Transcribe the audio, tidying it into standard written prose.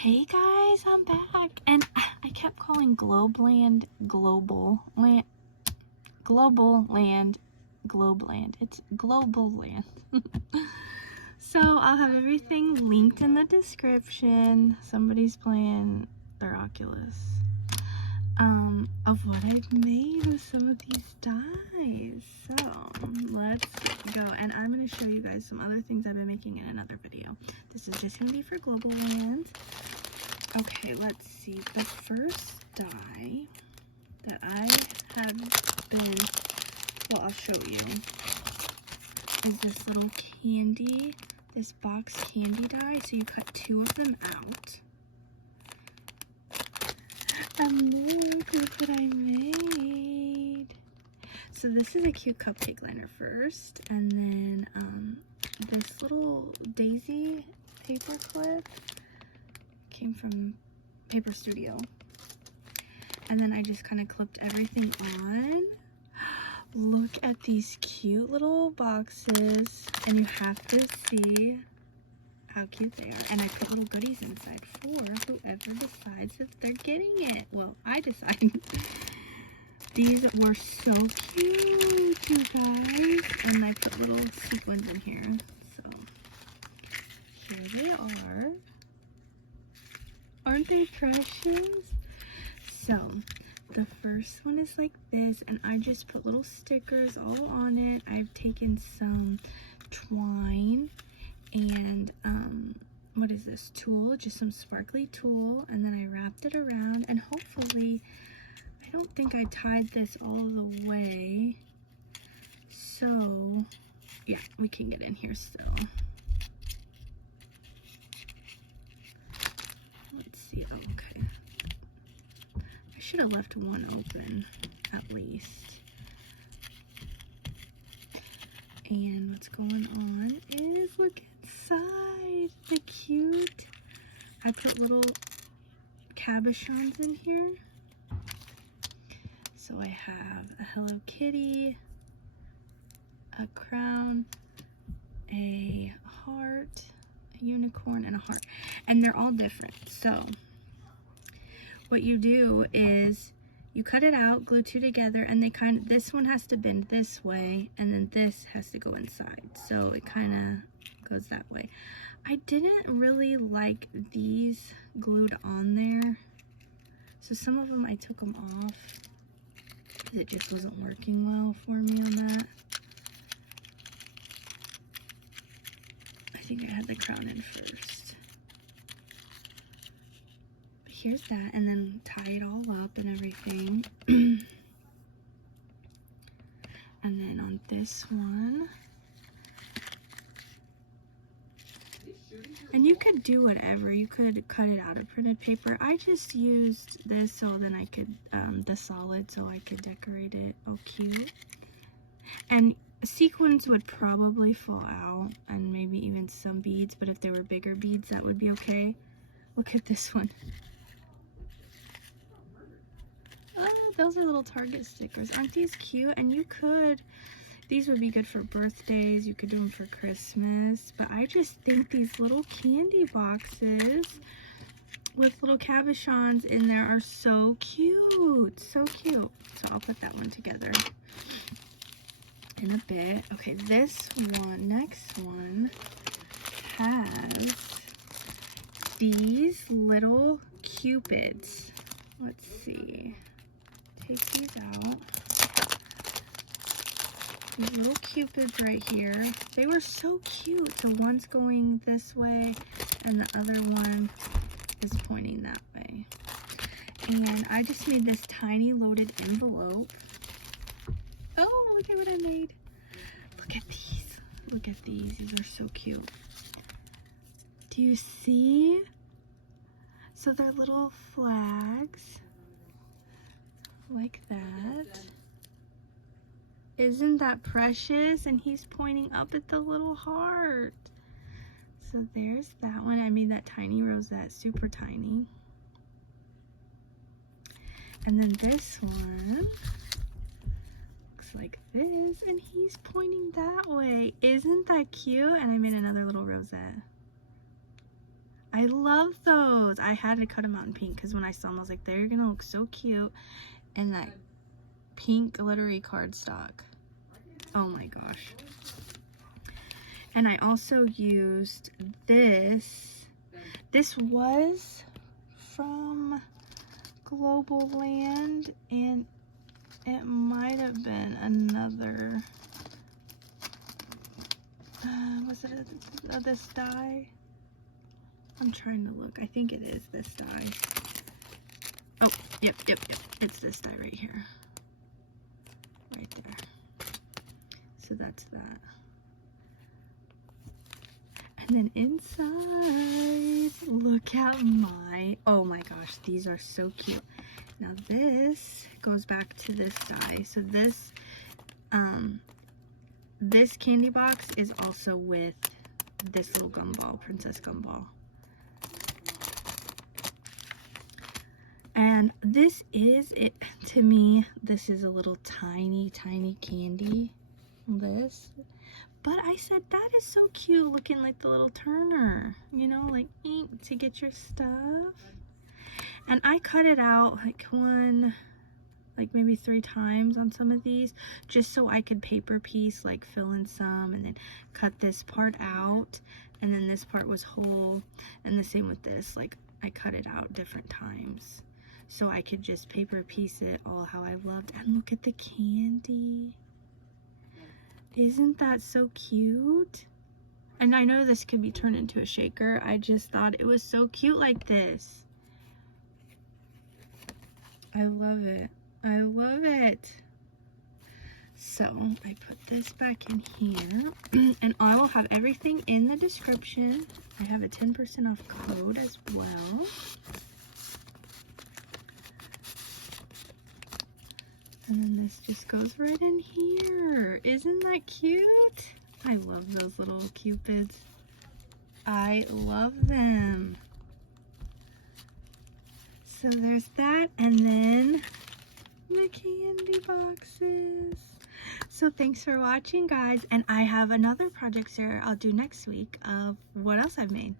Hey guys, I'm back, and I kept calling Globleland Globleland. It's Globleland. So I'll have everything linked in the description. Somebody's playing their Oculus. Of what I've made with some of these dies. So let's go, and I'm going to show you guys some other things I've been making in another video. This is just going to be for Globleland. Okay, let's see. The first die that I have been, well, I'll show you, is this little candy, this box candy die. So you cut 2 of them out. And look what I made. So this is a cute cupcake liner first, and then this little daisy paper clip came from Paper Studio, and then I just kind of clipped everything on. Look at these cute little boxes, and you have to see how cute they are. And I put little goodies inside for whoever decides if they're getting it. Well, I decided. These were so cute, you guys. And I put little sequins in here. So here they are. Aren't they precious? So the first one is like this, and I just put little stickers all on it. I've taken some twine and what is this, tulle, just some sparkly tulle, and then I wrapped it around, and hopefully, I don't think I tied this all the way, so yeah, we can get in here still. Let's see. Oh, okay, I should have left one open at least. And what's going on is, look inside, the cute. I put little cabochons in here. So I have a Hello Kitty, a crown, a heart, a unicorn, and a heart. And they're all different. So what you do is you cut it out, glue 2 together, and they kind of, this one has to bend this way, and then this has to go inside. So it kind of goes that way. I didn't really like these glued on there. So some of them I took them off because it just wasn't working well for me on that. I think I had the crown in first. Here's that, and then tie it all up and everything. And then on this one, and you could do whatever, you could cut it out of printed paper. I just used this so then I could the solid, so I could decorate it all cute. And sequins would probably fall out, and maybe even some beads, but if they were bigger beads, that would be okay. Look at this one. Oh, those are little Target stickers. Aren't these cute? And you could, these would be good for birthdays. You could do them for Christmas. But I just think these little candy boxes with little cabochons in there are so cute. So cute. So I'll put that one together in a bit. Okay, this one, next one, has these little cupids. Let's see. Take these out. These little cupids right here. They were so cute. So one's going this way and the other one is pointing that way. And I just made this tiny loaded envelope. Oh, look at what I made. Look at these. Look at these. These are so cute. Do you see? So they're little flags. Like that. Isn't that precious? And he's pointing up at the little heart. So there's that one. I made that tiny rosette, super tiny. And then this one looks like this, and he's pointing that way. Isn't that cute? And I made another little rosette. I love those. I had to cut them out in pink because when I saw them, I was like, they're gonna look so cute in that pink glittery cardstock. Oh my gosh. And I also used this. This was from Globleland, and it might have been another, was it this die? I'm trying to look. I think it is this die. Oh, yep. It's this die right here. Right there. So that's that. And then inside, look at oh my gosh, these are so cute. Now this goes back to this die. So this, this candy box is also with this little gumball, Princess Gumball. And this is it, to me, this is a little tiny candy, this. But I said, that is so cute, looking like the little turner, you know, like ink to get your stuff. And I cut it out like maybe 3 times on some of these, just so I could paper piece, like fill in some and then cut this part out. And then this part was whole. And the same with this, like I cut it out different times, so I could just paper piece it all how I loved. And look at the candy. Isn't that so cute? And I know this could be turned into a shaker. I just thought it was so cute like this. I love it. I love it. So I put this back in here, and I will have everything in the description. I have a 10% off code as well. And then this just goes right in here. Isn't that cute? I love those little cupids. I love them. So there's that, and then the candy boxes. So thanks for watching, guys, and I have another project share I'll do next week of what else I've made.